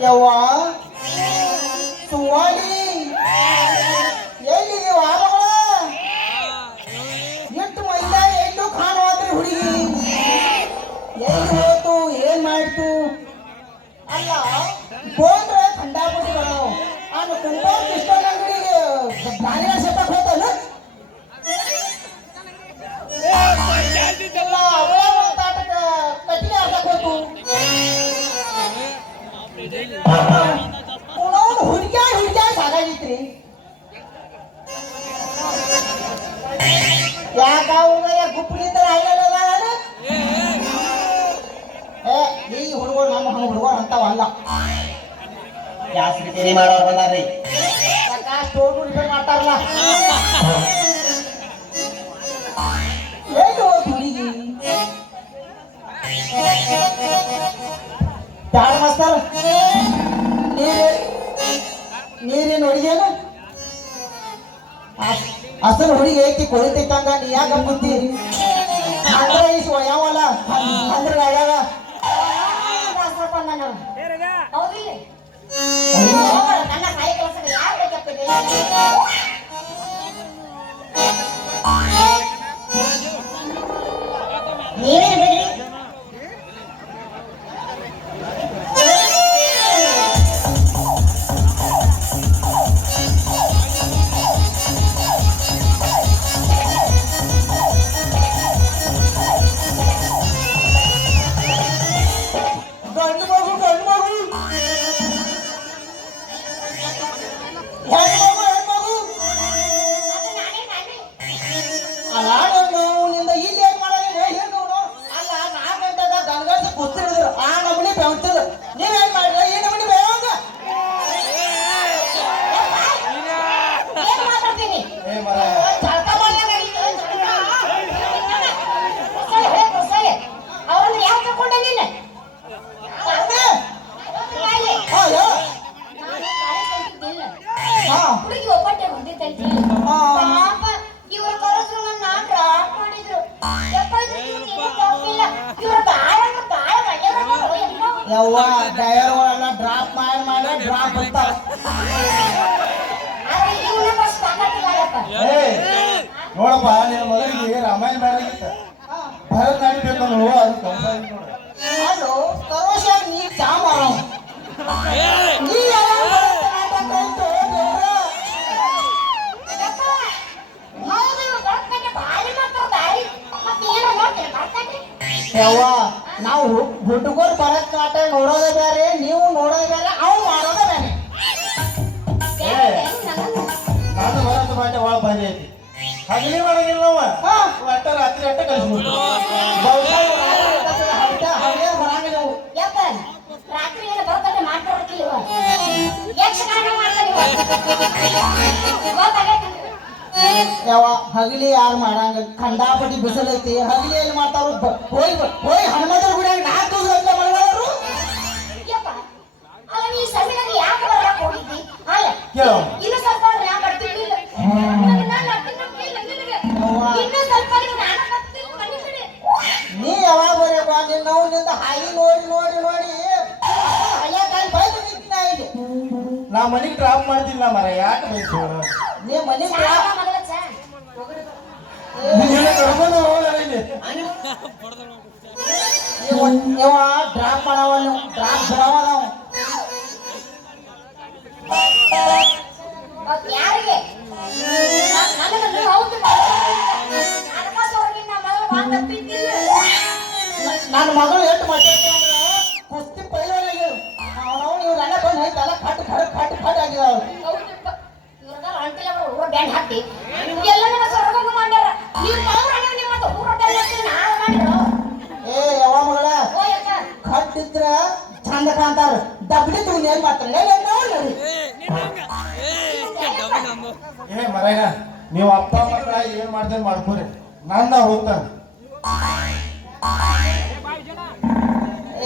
ಯವ್ವ ಸುವಾಲಿ ಎಲ್ಲಿದೀವ ಮಗಳ ಎಷ್ಟು ಮೈದ ಎಷ್ಟು ಕಾಣುವಾದ್ರಿ ಹುಡುಗಿ ಎಲ್ಲಿ ಹೋಯ್ತು ಏನ್ ಮಾಡ್ತು ಅಲ್ಲ ಬೋನ್ರೆ ಖಂಡಾಪುರಿ ಬರೋವು ನಾನು ಕುಂಬಾರ ಕೃಷ್ಣನ ಅಂಗಡಿಗೆ ಪ್ರಾಣಿಗಳ ಸತ್ತಕ್ಕೆ ಹೋತಲ್ಲ ಎಲ್ಲ ಅವೇ ಒಂದು ತಾಟಕ್ಕೆ ಕಟ್ಟಿಗೆ ಹಾಕಕ್ಕೆ ಹೋತು ಹುಡುಗ ಸಾಕಾಗಿತ್ರಿ ಯಾಕ ಗುಪ್ಪಲಿದ್ದ ಈ ಹುಡುಗರು ನಮ್ಮ ಹುಡುಗರು ಅಂತವಲ್ಲ ಜಾಸ್ತಿ ರಿಪೇರಿ ಮಾಡೋರು ಬಂದಾರ್ರಿ ಯಾಕ ಸ್ಟೋರ್ ರಿಪೇರ್ ಮಾಡ್ತಾರಲ್ಲ ಏನು ಹುಡುಗಿ ಯಾರ ಮಾಸ್ತರ್ ನೀರೇನು ಹುಡುಗೇನು ಅಸಲು ಹುಡುಗಿ ಐತಿ ಕೊಳಿತೈತಂಗ ನೀ ಯಾಕ ಬುದ್ಧಿ ಅಂದ್ರೆ ಇಸ್ ಯಾವಲ್ಲ ಅಂದ್ರೆ ಯಾವಾಗ ನನ್ನ ಕಾಯಿ ಕೆಲಸ ಯಾರು ಬೇಕಪ್ಪಿದೆ ನೀವೇನು ಬಿಡ್ರಿ ಹುಡುಗಿ ಒಬ್ಬಟ್ಟೆ ಬಂದಿತ್ತಂತೆ ಪಾಪ ಇವ್ರ ಕರೆದ್ರು ನನ್ನ ಡ್ರಾಪ್ ಮಾಡಿದ್ರು ಯವ್ವ ಡ್ರೈವರ್ಗಳೆಲ್ಲ ಡ್ರಾಪ್ ಮಾಡಿ ಡ್ರಾಪ್ ಅಂತಾರ ನೋಡಪ್ಪ ನಿನ್ನ ಮಗಳಿಗೆ ರಾಮಾಯಣ ಬೇಡಾಗಿತ್ತ ಭರತ್ ನಡಿಬೇಕು ನೋಡು ಅದು ಕಂಸ ನೋಡ ಅದು ಕರೋಶ ನೀ ಚಾ ಮಾಡೋ ನೀ ಯವ್ವ ನಾವು ಹುಡುಗರು ಭರತ್ ನಾಟ್ಯ ನೋಡೋದೇ ಬೇರೆ ನೀವು ನೋಡೋದೇ ಬೇರೆ ಅವು ಮಾಡೋದೇ ಬೇರೆ ನಾನು ಭರತ್ ನಾಟ್ಯ ಭಾಳ ಭಾರಿ ಐತಿ ಹಗಲಿ ಮಾಡಂಗಿಲ್ಲ ನಾವು ಅಟ್ಟ ರಾತ್ರಿ ಅಟ್ಟ ಕಳಿಸ್ಬಿಟ್ಟು ರಾತ್ರಿ ಏನು ಬರ್ತಾರೆ ಮಾಡ್ಕೊಡ್ತಿಲ್ವ ಯಕ್ಷಗಾನ ಮಾಡ್ತಾರೆ ಯಾವ ಹಗಲಿ ಯಾರು ಮಾಡಂಗ ಖಂಡಾಪಟ್ಟಿ ಬಿಸಿಲೈತಿ ಹಗಲಿ ಎಲ್ಲಿ ಮಾಡ್ತಾರು ಹೋಯ್ ಹನುಮಂತರ ಗುಡಿಯಾಗ 4 ಗಂಟೆ ಮಾಡೋರು ಅಲ್ಲ ನೀ ಸಮಿನಾಗ ಯಾಕೆ ಬರಕ್ಕೆ ಹೋಗಿದ್ದಿ ಅಲ್ಲ ಇನ್ನು ಸ್ವಲ್ಪ ಯಾಕೆ ಬರ್ತಿರ್ಲಿಲ್ಲ ಇನ್ನು ಸ್ವಲ್ಪ ನಾನು ಬರ್ತೀನಿ ಮನೆ ಕಡೆ ನೀ ಯಾವಾಗ ಬರಪ್ಪ ನಿನ್ನ ಹಾಯಿ ನೋಡಿ ಹಯ್ಯ ಕಾಯಿ ಬೈದು ನಿಂತಿನ ಇಲ್ಲಿ ನಾ ಮನೆಗೆ ಡ್ರಾಪ್ ಮಾಡ್ತಿಲ್ಲ ಮರ ಯಾಕೆ ಬೈತು ನೀ ಮನೆಗೆ ಡ್ರಾಪ್ ಮಾಡವ ನೀವು ಡ್ರಾಪ್ ಬಿಡವ ನಾವು ಯಾರಿಗೆ ನನಗೆ ಹೌದು ನನ್ನ ಮಗಳು ಎಷ್ಟು ಮಟ್ಟೈತಿ ಅಂದ್ರೆ ಕುಸ್ತಿ ಪೈಲೋನಾಗಿ ಅವನು ಇವ್ರೆಲ್ಲ ಬಂದು ಐತಲ್ಲ ಕಟ್ ಆಗಿದಾವ ಇವ್ರದ ಅಂಟಿಲ್ಲ ಊರ ಬ್ಯಾಂಡ್ ಹಾಕಿ ಎಲ್ಲ ನನ್ನ ಸ್ವರ್ಗ ಮಾಡ್ಯಾರ ನೀವು ಅವ್ರ ನಿಮ್ಮ ಊರ ಬ್ಯಾಂಡ್ ಹಾಕಿ ನಾನು ಮಾಡಿದ್ರು ಏ ಯಾವ ಮಗಳ ಕಟ್ಟಿದ್ರ ಚಂದ ಕಾಂತಾರ ದಬ್ಡಿ ತಗೊಂಡು ಏನ್ ಮಾಡ್ತಾರೆ ಏ ಮರಯ್ಯ ನೀವು ಅಪ್ಪ ಮಕ್ಕಳ ಏನ್ ಮಾಡ್ದೆ ಮಾಡ್ಕೋರಿ ನಂದ ಹೋಗ್ತಾನ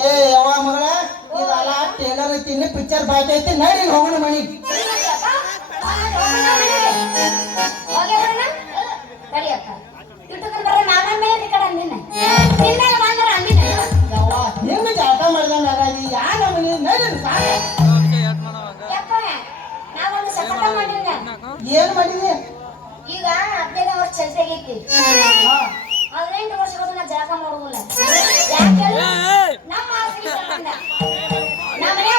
ಏ ಯವ್ವ ಮಗಳ ಇದಲ್ಲ ಟೇಲರ್ ಐತಿ ಇನ್ನು ಪಿಕ್ಚರ್ ಬಾಕಿ ಐತಿ ನಡಿ ಹೋಗೋಣ ಮನಿಗೆ ಯವ್ವ ಹಿಂಗ ಜಾಟ ಮಾಡ್ದಂಗ ಆಗಾದಿ ಯಾ ನಮ್ಮನಿ ನಡಿ ಸಾಕು ಏನ್ ಮಾಡಿದೆ ಈಗ 15 ವರ್ಷ ಚಲ್ತಿ ಆಗೈತಿ ಹಾ